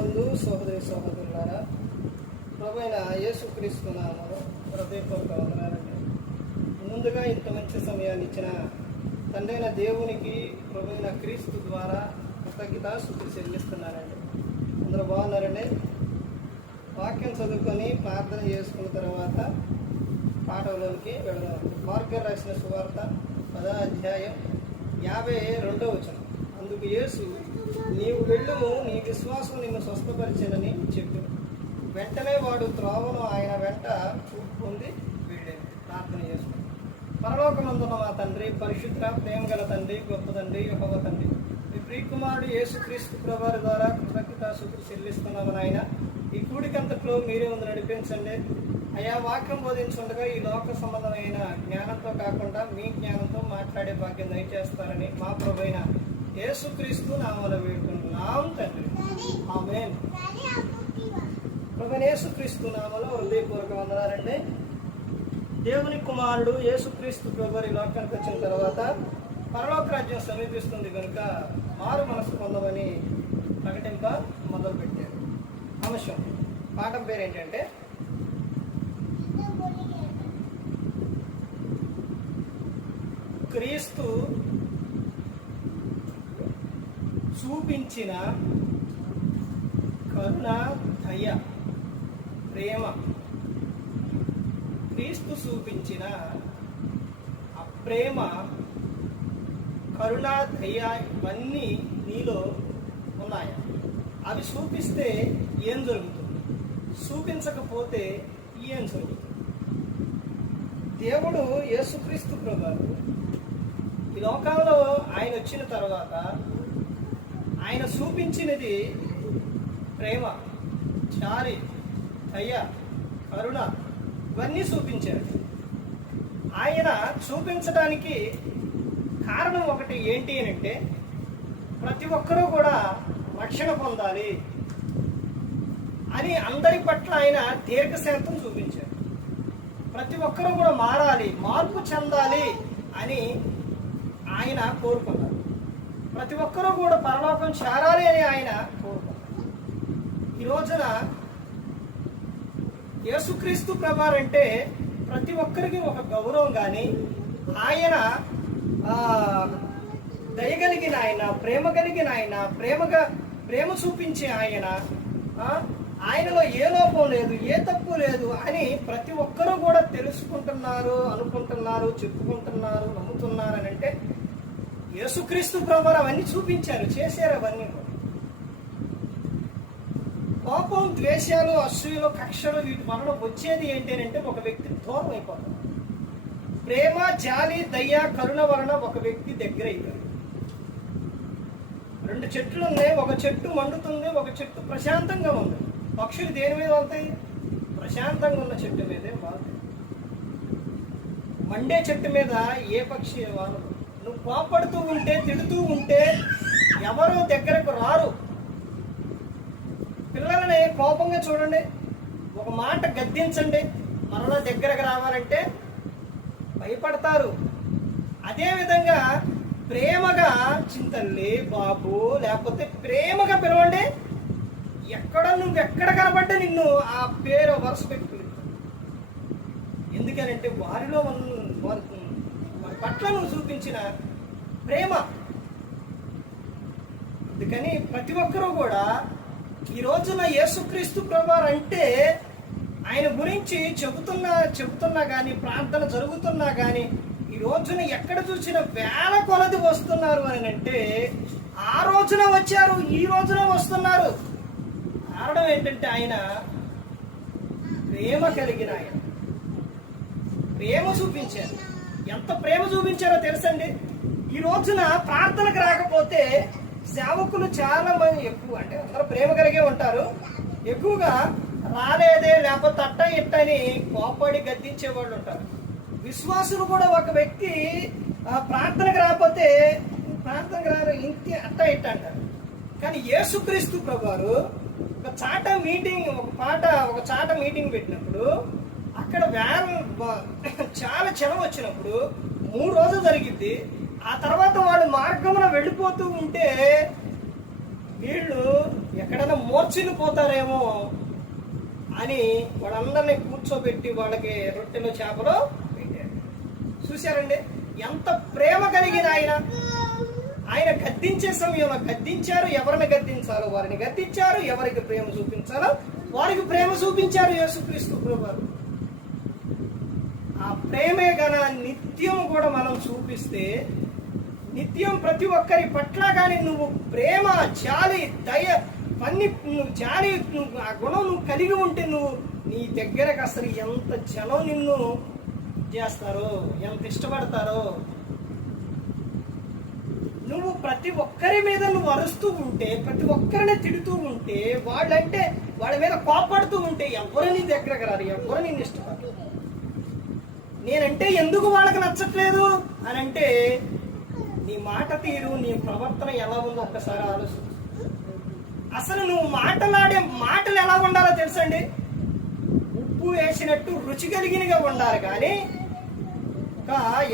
ప్రభునందు సహోదరి సహోదరులారా, ప్రభువైన యేసుక్రీస్తు నామములో హృదయపూర్వక వందనాలండి. ముందుగా ఇంత మంచి సమయాన్ని ఇచ్చిన తండ్రైన దేవునికి ప్రభువైన క్రీస్తు ద్వారా కృతజ్ఞతాస్తుతులు చెల్లిస్తున్నానండి. అందరూ బాగున్నారండి. వాక్యం చదువుకొని ప్రార్థన చేసుకున్న తర్వాత పాఠంలోనికి వెళదాం. మార్గం రాసిన సువార్త 10వ అధ్యాయం 52వ వచనం. అందుకు యేసు, నీవు వెళ్ళుము, నీ విశ్వాసం నిన్ను స్వస్థపరిచెనని చెప్పాను. వెంటనే వాడు త్రోవను ఆయన వెంట పొంది వెళ్ళాను. ప్రార్థన చేసుకుని, పరలోకమందున్న మా తండ్రి, పరిశుద్ధ ప్రేమ గల తండ్రి, గొప్ప తండ్రి, యెహోవా తండ్రి, మీ ప్రియకుమారుడు యేసుక్రీస్తు ప్రభువారి ద్వారా కృతజ్ఞతాస్తుతులు చెల్లిస్తున్నాము. నాయన, ఈ కూడికంతట్లో మీరే ముందు నడిపించండి అయా. వాక్యం బోధించుండగా ఈ లోక సంబంధమైన జ్ఞానంతో కాకుండా మీ జ్ఞానంతో మాట్లాడే భాగ్యం దయచేస్తారని మా ప్రభువైన యేసుక్రీస్తు నామములో వేడుకుంటున్నాం తండ్రి, ఆమేన్. ప్రభువైన యేసుక్రీస్తు నామములో హృదయపూర్వక వందనాలండి. దేవుని కుమారుడు యేసుక్రీస్తు ప్రభువారు ఈ లోకానికి వచ్చిన తర్వాత పరలోక రాజ్యం సమీపిస్తుంది కనుక మారు మనసు పొందమని ప్రకటింప మొదలుపెట్టారు. అంశం పాఠం పేరు ఏంటంటే క్రీస్తు చూపించిన కరుణ, దయ, ప్రేమ. క్రీస్తు చూపించిన ఆ ప్రేమ, కరుణ, దయ ఇవన్నీ నీలో ఉన్నాయా? అవి చూపిస్తే ఏం జరుగుతుంది? చూపించకపోతే ఏం జరుగుతుంది? దేవుడు యేసుక్రీస్తు ప్రభువు ఈ లోకంలో ఆయన వచ్చిన తర్వాత ఆయన చూపించినది ప్రేమ, చారి, దయ, కరుణ ఇవన్నీ చూపించారు. ఆయన చూపించడానికి కారణం ఒకటి ఏంటి అని అంటే, ప్రతి ఒక్కరూ కూడా రక్షణ పొందాలి అని అందరి పట్ల ఆయన దీర్ఘశాంతం చూపించారు. ప్రతి ఒక్కరూ కూడా మారాలి, మార్పు చెందాలి అని ఆయన కోరుకున్నారు. ప్రతి ఒక్కరూ కూడా పరలోకం చేరాలి అని ఆయన కోరుకున్నారు. ఈ రోజున యేసుక్రీస్తు ప్రభువారు అంటే ప్రతి ఒక్కరికి ఒక గౌరవం, కానీ ఆయన దయగలిగిన ఆయన, ప్రేమ కలిగిన ఆయన, ప్రేమ చూపించే ఆయన, ఆయనలో ఏ లోపం లేదు, ఏ తప్పు లేదు అని ప్రతి ఒక్కరూ కూడా తెలుసుకుంటున్నారు, అనుకుంటున్నారు, చెప్పుకుంటున్నారు, నమ్ముతున్నారు. అని అంటే యేసుక్రీస్తు ప్రభువారు అవన్నీ చూపించారు, చేశారు. అవన్నీ కోపం, ద్వేషాలు, అసూయలు, కక్షలు వీటి వలన వచ్చేది ఏంటి అని అంటే ఒక వ్యక్తి దూరం అయిపోతాడు. ప్రేమ, జాలి, దయ, కరుణ వలన ఒక వ్యక్తి దగ్గర అవుతాడు. రెండు చెట్లు ఉన్నాయి, ఒక చెట్టు మండుతుంది, ఒక చెట్టు ప్రశాంతంగా ఉంది. పక్షులు దేని మీద వాళ్తాయి? ప్రశాంతంగా ఉన్న చెట్టు మీదే వాళ్తాయి. మండే చెట్టు మీద ఏ పక్షి వాలదు. నువ్వు కోపడుతూ ఉంటే, తిడుతూ ఉంటే ఎవరు దగ్గరకు రారు. పిల్లలని కోపంగా చూడండి, ఒక మాట గద్దించండి, మరలా దగ్గరకు రావాలంటే భయపడతారు. అదేవిధంగా ప్రేమగా చింతల్లి, బాబు, లేకపోతే ప్రేమగా పిలవండి, నువ్వెక్కడ కనబడ్డా నిన్ను ఆ పేరు వరుస పెట్టి పిలుస్తాను. ఎందుకనంటే వారిలో వారి పట్ల నువ్వు చూపించిన ప్రేమ. అందుకని ప్రతి ఒక్కరూ కూడా ఈ రోజున యేసుక్రీస్తు ప్రభువారు అంటే ఆయన గురించి చెబుతున్నా కానీ, ప్రార్థన జరుగుతున్నా కానీ, ఈ రోజున ఎక్కడ చూసినా వేల కొలది వస్తున్నారు అని అంటే ఆ రోజున వచ్చారు, ఈ రోజున వస్తున్నారు. కారణం ఏంటంటే ఆయన ప్రేమ కలిగిన ఆయన, ప్రేమ చూపించారు. ఎంత ప్రేమ చూపించారో తెలుసండి. ఈ రోజున ప్రార్థనకు రాకపోతే సేవకులు చాలా మంది, ఎక్కువ అంటే అందరూ ప్రేమ కలిగే ఉంటారు, ఎక్కువగా రాలేదే, లేకపోతే అట్ట ఇట్టని కోపడి గద్దించే వాళ్ళు ఉంటారు. విశ్వాసులు కూడా ఒక వ్యక్తి ప్రార్థనకు రాకపోతే ప్రార్థనకు రారు, ఇంటి అట్ట ఇట్ట అంటారు. కానీ యేసుక్రీస్తు ప్రభువారు ఒక చాట మీటింగ్ పెట్టినప్పుడు అక్కడ చాలా చెలవు వచ్చినప్పుడు 3 రోజులు జరిగింది. ఆ తర్వాత వాళ్ళు మార్గంలో వెళ్ళిపోతూ ఉంటే వీళ్ళు ఎక్కడైనా మూర్చిల్లిపోతారేమో అని వాళ్ళందరినీ కూర్చోబెట్టి వాళ్ళకి రొట్టెలు చేపలు పెట్టాడు. చూశారండి ఎంత ప్రేమ కలిగిన ఆయన గద్దించే సమయంలో గద్దించారు. ఎవరిని గద్దించాలో వారిని గద్దించారు, ఎవరికి ప్రేమ చూపించాలో వారికి ప్రేమ చూపించారు యేసుక్రీస్తు ప్రభువారు. ఆ ప్రేమే గన నిత్యం కూడా మనం చూపిస్తే, నిత్యం ప్రతి ఒక్కరి పట్ల కానీ నువ్వు ప్రేమ, జాలి, దయ జాలి ఆ గుణం నువ్వు కలిగి ఉంటే నువ్వు నీ దగ్గరకు అసలు ఎంత జనం నిన్ను చేస్తారో, ఎంత ఇష్టపడతారో. నువ్వు ప్రతి ఒక్కరి మీద నువ్వు అరుస్తూ ఉంటే, ప్రతి ఒక్కరిని తిడుతూ ఉంటే, వాళ్ళ మీద కోపడుతూ ఉంటే ఎవరు నీ దగ్గరకు రారు, ఎవరు నిన్ను ఇష్టపడరు. నేనంటే ఎందుకు వాళ్ళకి నచ్చట్లేదు అని అంటే నీ మాట తీరు, నీ ప్రవర్తన ఎలా ఉందో ఒక్కసారి ఆలోచించు. అసలు నువ్వు మాట్లాడే మాటలు ఎలా ఉండాలో తెలుసండి. ఉప్పు వేసినట్టు రుచి కలిగినగా ఉండాలి. కానీ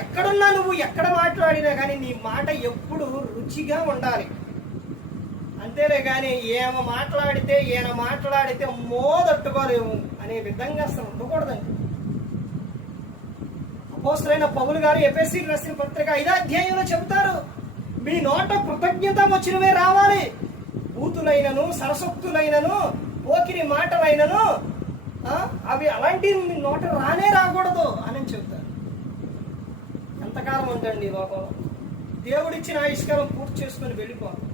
ఎక్కడున్నా నువ్వు ఎక్కడ మాట్లాడినా కానీ నీ మాట ఎప్పుడు రుచిగా ఉండాలి. అంతేలే కానీ ఈయన మాట్లాడితే మోదట్టుకోలేము అనే విధంగా అసలు ఉండకూడదండి. అపోస్తలుడైన పౌలు గారు ఎఫెసీయులకు రాసిన పత్రిక 5వ అధ్యాయంలో చెబుతారు, మీ నోట కృతజ్ఞత వచ్చినవే రావాలి. బూతులైనను, సరసొక్తులైనను, పోకిరి మాటలైనను అవి అలాంటివి మీ నోట రాకూడదు అని చెబుతారు. ఎంతకాలం ఉందండి లోకంలో? దేవుడిచ్చిన ఆయుష్కాలం పూర్తి చేసుకుని వెళ్ళిపోవాలి.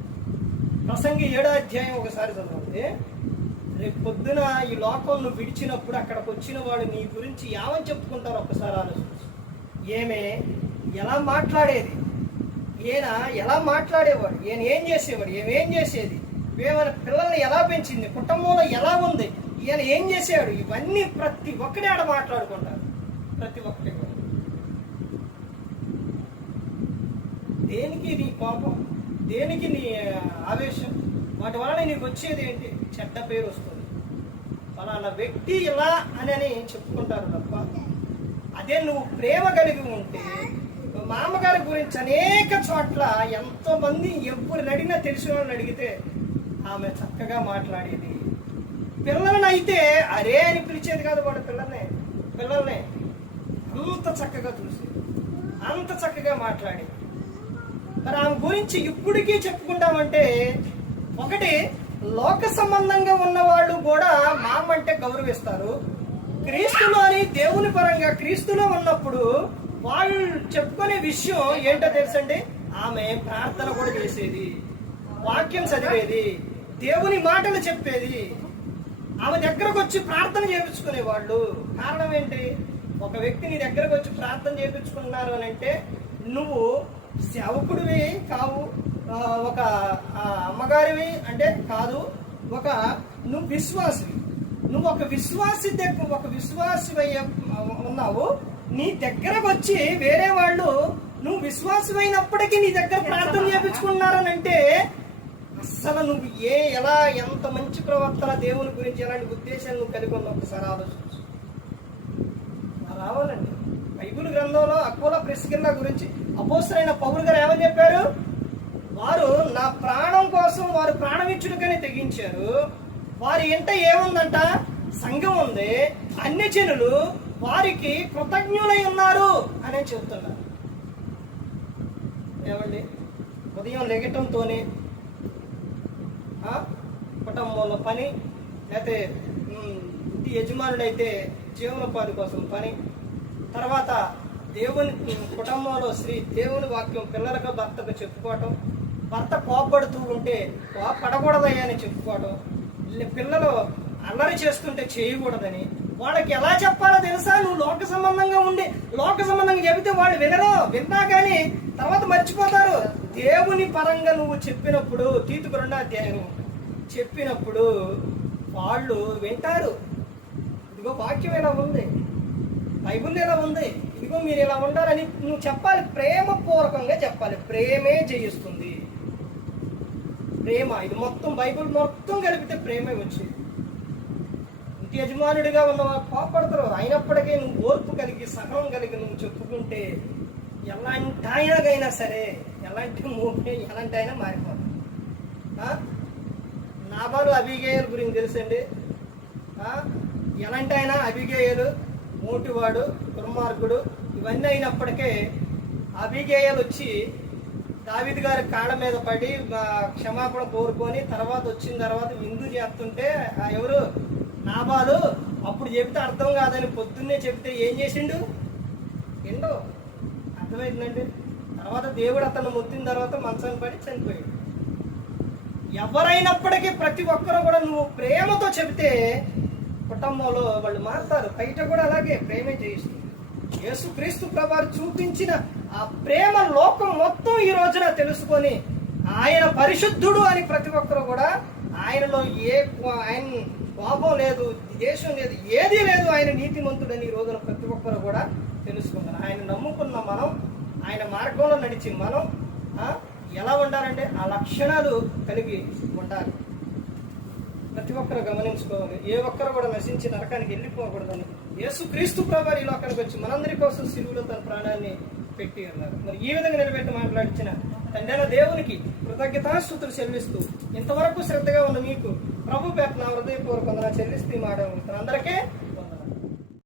ప్రసంగి 7వ అధ్యాయం ఒకసారి చదవండి. రేపు పొద్దున ఈ లోకం నువ్వు విడిచినప్పుడు అక్కడికి వచ్చిన వాడు నీ గురించి ఏమని చెప్పుకుంటారు ఒక్కసారి ఆలోచించు. ఎలా మాట్లాడేది, ఎలా మాట్లాడేవాడు, ఏం చేసేవాడు, ఏమేం చేసేది, ఏమైనా పిల్లల్ని ఎలా పెంచింది, కుటుంబంలో ఎలా ఉంది, ఈయన ఏం చేసాడు, ఇవన్నీ ప్రతి ఒక్కరి ఆడ మాట్లాడుకుంటారు. ప్రతి ఒక్కరి దేనికి నీ కోపం, దేనికి నీ ఆవేశం? వాటి వలన నీకు వచ్చేది ఏంటి? చెడ్డ పేరు వస్తుంది. ఫలానా వ్యక్తి ఇలా అని చెప్పుకుంటారు తప్ప, అదే నువ్వు ప్రేమ కలిగి ఉంటే, మామగారి గురించి అనేక చోట్ల ఎంతో మంది ఎవరిని అడిగినా తెలిసిన వాళ్ళని అడిగితే ఆమె చక్కగా మాట్లాడేది. పిల్లలని అయితే అరే అని పిలిచేది కాదు, వాడు పిల్లల్ని అంత చక్కగా చూసేది, అంత చక్కగా మాట్లాడేది. మరి ఆమె గురించి ఇప్పటికీ చెప్పుకుంటామంటే, ఒకటి లోక సంబంధంగా ఉన్నవాళ్ళు కూడా మామ అంటే గౌరవిస్తారు. క్రీస్తులోని దేవుని పరంగా క్రీస్తులో ఉన్నప్పుడు వాళ్ళు చెప్పుకునే విషయం ఏంటో తెలుసండి, ఆమె ప్రార్థన కూడా చేసేది, వాక్యం చదివేది, దేవుని మాటలు చెప్పేది. ఆమె దగ్గరకు వచ్చి ప్రార్థన చేయించుకునేవాళ్ళు. కారణం ఏంటి? ఒక వ్యక్తి నీ దగ్గరకు వచ్చి ప్రార్థన చేయించుకున్నారు అని అంటే నువ్వు సేవకుడివి కావు, ఒక అమ్మగారివి అంటే కాదు, నువ్వు విశ్వాసివి. నువ్వు ఒక విశ్వాసి ఉన్నావు. నీ దగ్గరకు వచ్చి వేరే వాళ్ళు నువ్వు విశ్వాసమైనప్పటికీ నీ దగ్గర ప్రార్థన చేయించుకున్నారని అంటే అస్సలు నువ్వు ఎలా ఎంత మంచి ప్రవర్తన, దేవుని గురించి ఎలాంటి ఉద్దేశాలు నువ్వు కలిగి ఉన్నావు ఒకసారి ఆలోచించు. రావాలండి. బైబిల్ గ్రంథంలో అక్వల ప్రిస్కిల్లా గురించి అపోస్తలుడైన పౌలు గారు ఏమని చెప్పారు? వారు నా ప్రాణం కోసం వారు ప్రాణమిచ్చుడుకని తెగించారు. వారి ఇంట ఏముందంట? సంఘం ఉంది. అన్ని జనులు వారికి కృతజ్ఞులై ఉన్నారు అని చెబుతున్నారు. ఏమండి, ఉదయం లెగటంతోనే కుటుంబంలో పని, లేకపోతే ఇంటి యజమానుడైతే జీవనోపాధి కోసం పని, తర్వాత దేవుని కుటుంబంలో దేవుని వాక్యం పిల్లలకు భర్తకు చెప్పుకోవటం, భర్త కోపడుతూ ఉంటే కోపడకూడదయ్యా అని చెప్పుకోవటం, పిల్లలు అల్లరి చేస్తుంటే చేయకూడదని వాళ్ళకి ఎలా చెప్పాలో తెలుసా? నువ్వు లోక సంబంధంగా చెబితే వాళ్ళు విన్నా కానీ తర్వాత మర్చిపోతారు. దేవుని పరంగా నువ్వు చెప్పినప్పుడు, తీతుకు 2వ అధ్యాయం చెప్పినప్పుడు వాళ్ళు వింటారు. ఇదిగో వాక్యం ఎలా ఉంది, బైబుల్ ఎలా ఉంది, ఇదిగో మీరు ఇలా ఉండాలని నువ్వు చెప్పాలి. ప్రేమపూర్వకంగా చెప్పాలి. ప్రేమే జయిస్తుంది. ప్రేమ, ఇది మొత్తం బైబుల్ మొత్తం కలిపితే ప్రేమే వచ్చింది. ఇంటి యజమానుడిగా ఉన్నవారు కోపడతారు, అయినప్పటికీ నువ్వు ఓర్పు కలిగి సహనం కలిగి నువ్వు చెప్పుకుంటే ఎలాంటి ఆయనకైనా సరే, ఎలాంటి అయినా మారిపోతుంది. నా నాబాలు అబీగేయుల గురించి తెలుసండి. ఎలాంటి ఆయన అబీగేయులు మోటివాడు, దుర్మార్గుడు. ఇవన్నీ అయినప్పటికే అబీగేయులు వచ్చి దావీదు గారి కాళ్ళ మీద పడి క్షమాపణ కోరుకొని తర్వాత వచ్చిన తర్వాత విందు చేస్తుంటే ఎవరు నాబాలు అప్పుడు చెప్తే అర్థం కాదని పొద్దున్నే చెప్తే ఏం చేసిండు? ఏంటో అర్థమైందండి. తర్వాత దేవుడు అతను ముత్తిన తర్వాత మంచాన్ని పడి చనిపోయాడు. ఎవరైనప్పటికీ ప్రతి ఒక్కరు కూడా నువ్వు ప్రేమతో చెబితే కుటుంబంలో వాళ్ళు మారుతారు. బయట కూడా అలాగే ప్రేమే చేయిస్తుంది. యేసుక్రీస్తు ప్రభువారు చూపించిన ఆ ప్రేమ లోకం మొత్తం ఈ రోజున తెలుసుకొని ఆయన పరిశుద్ధుడు అని ప్రతి ఒక్కరు కూడా ఆయనలో ఆయన కోపం లేదు, దేశం లేదు, ఏదీ లేదు, ఆయన నీతిమంతుడని ఈ రోజున ప్రతి ఒక్కరు కూడా తెలుసుకున్నారు. ఆయన నమ్ముకున్న మనం, ఆయన మార్గంలో నడిచి మనం ఎలా ఉండాలంటే ఆ లక్షణాలు కలిగి ఉండాలి. ప్రతి ఒక్కరు గమనించుకోవాలి. ఏ ఒక్కరు కూడా నశించి నరకానికి వెళ్ళిపోకూడదని యేసుక్రీస్తు ప్రభువారు ఈ లోకానికి వచ్చి మనందరి కోసం సిలువలో తన ప్రాణాన్ని పెట్టి ఉన్నారు. మరి ఈ విధంగా నిలబెట్టి మాట్లాడించిన తండ్రి దేవునికి కృతజ్ఞతాస్తుతులు చెల్లిస్తూ ఇంతవరకు శ్రద్ధగా ఉన్న మీకు ప్రభు పేట నా హృదయపూర్వకంగా చెల్లిస్తూ మాట అందరికీ